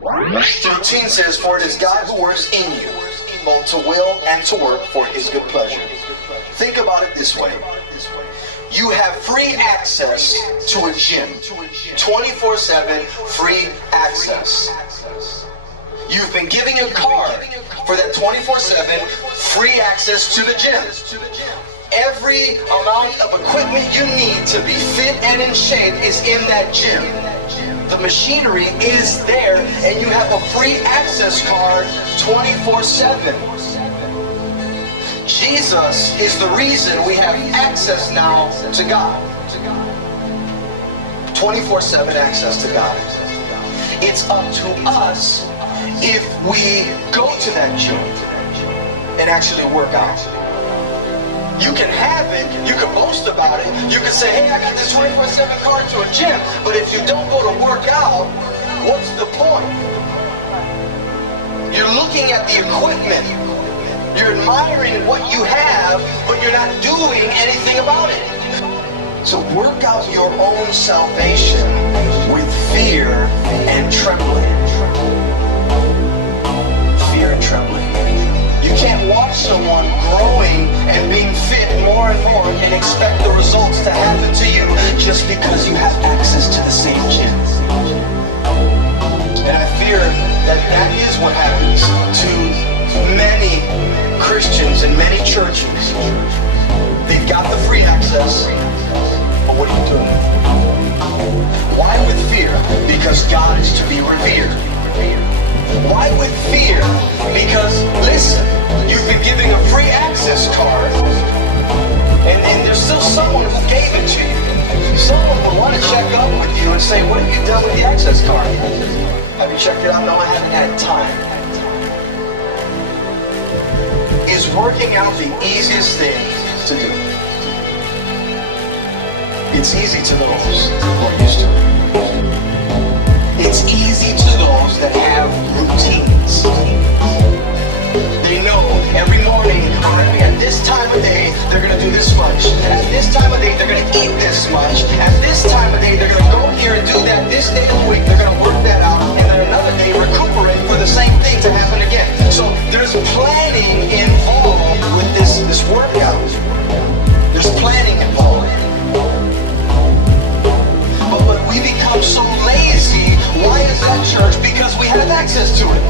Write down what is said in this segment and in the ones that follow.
13 says, "For it is God who works in you, both to will and to work for his good pleasure." Think about it this way. You have free access to a gym. 24/7 free access. You've been giving a card for that 24/7 free access to the gym. Every amount of equipment you need to be fit and in shape is in that gym. The machinery is there, and you have a free access card 24/7. Jesus is the reason we have access now to God. 24/7 access to God. It's up to us if we go to that gym and actually work out. You can have it, you can boast about it, you can say, "Hey, I got this 24/7 card to a gym," but if you don't go to work out, what's the point? You're looking at the equipment, you're admiring what you have, but you're not doing anything about it. So work out your own salvation with fear and trembling. Fear and trembling. You can't watch someone growing and being fit more and more and expect the results to happen to you just because you have access to the same gym. And I fear that that is what happens to many Christians in many churches. They've got the free access, but what are you doing with it? Why with fear? Because God is to be revered. Why with fear? Because, listen, you've been giving a free access card, and there's still someone who gave it to you. Someone will want to check up with you and say, "What have you done with the access card? Have you checked it out?" "No, I haven't had time." Is working out the easiest thing to do? It's easy to those who are used to it. It's easy to those that have routines. They know every morning, or at this time of day, they're going to do this much. At this time of day, they're going to eat this much. At this time of day, they're going to go here and do that. This day of the week, they're going to work that out. And then another day, recuperate for the same thing to happen again. So there's planning involved with this workout. There's planning involved. But we become so lazy. Why is that, church? Because we have access to it.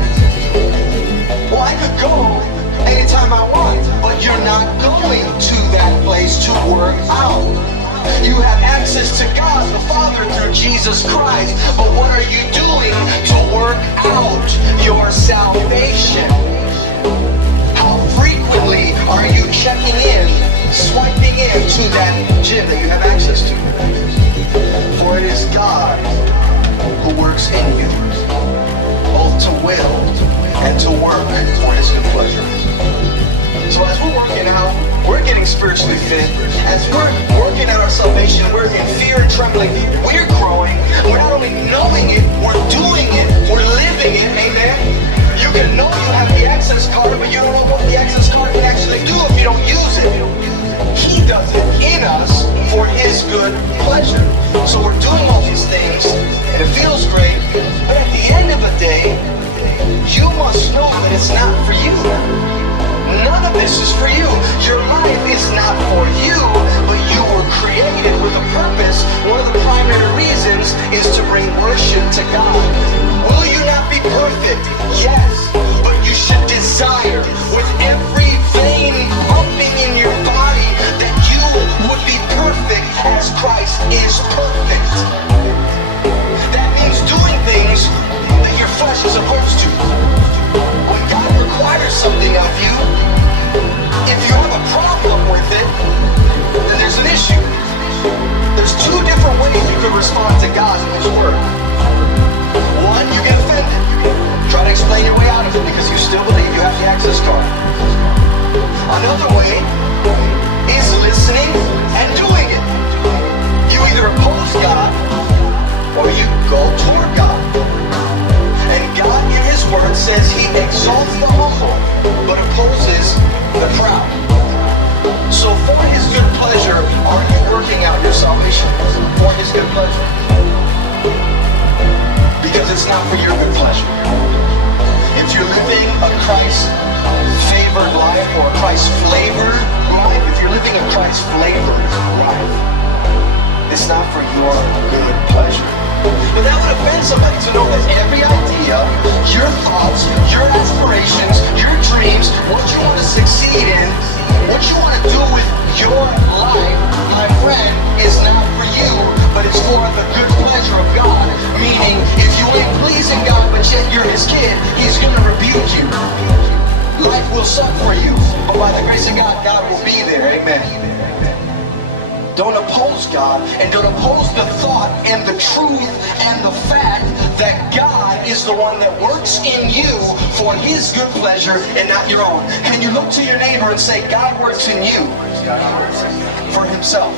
Well, I could go anytime I want, but you're not going to that place to work out. You have access to God the Father through Jesus Christ, but what are you doing to work out your salvation? How frequently are you checking in, swiping into that gym that you have access to? For it is God who works in you, both to will and to work for his good pleasure. So as we're working out, we're getting spiritually fit. As we're working out our salvation, we're in fear and trembling. We're growing. We're not only knowing it, we're doing it. We're living it. Amen. You can know you have the access card, but you don't know what the access card can actually do if you don't use it. He does it in us for his good pleasure. So we're doing all these things, and it feels great, but at the end of the day, you must know that it's not for you. None of this is for you. Your life is not for you, but you were created with a purpose. One of the primary reasons is to bring worship to God. Will you not be perfect? Yes, but you should desire with every vein pumping in your body that you would be perfect as Christ is perfect. That means doing things that your flesh is opposed to. When God requires something of you, if you have a problem with it, then there's an issue. There's two different ways you can respond to God in his word. One your good pleasure. If you're living a Christ-favored life or a Christ-flavored life, if you're living a Christ-flavored life, it's not for your good pleasure. But that would offend somebody to know that every idea, your thoughts, your aspirations, your dreams, what you want to succeed in, what you want to do with your life, my friend, is not for you, but it's for the good pleasure of God. Meaning, if you ain't pleasing God, but yet you're His kid, He's going to rebuke you. Life will suck for you, but by the grace of God, God will be there. Amen. Don't oppose God, and don't oppose the thought and the truth and the fact that God is the one that works in you for His good pleasure and not your own. And you look to your neighbor and say, God works in you for Himself.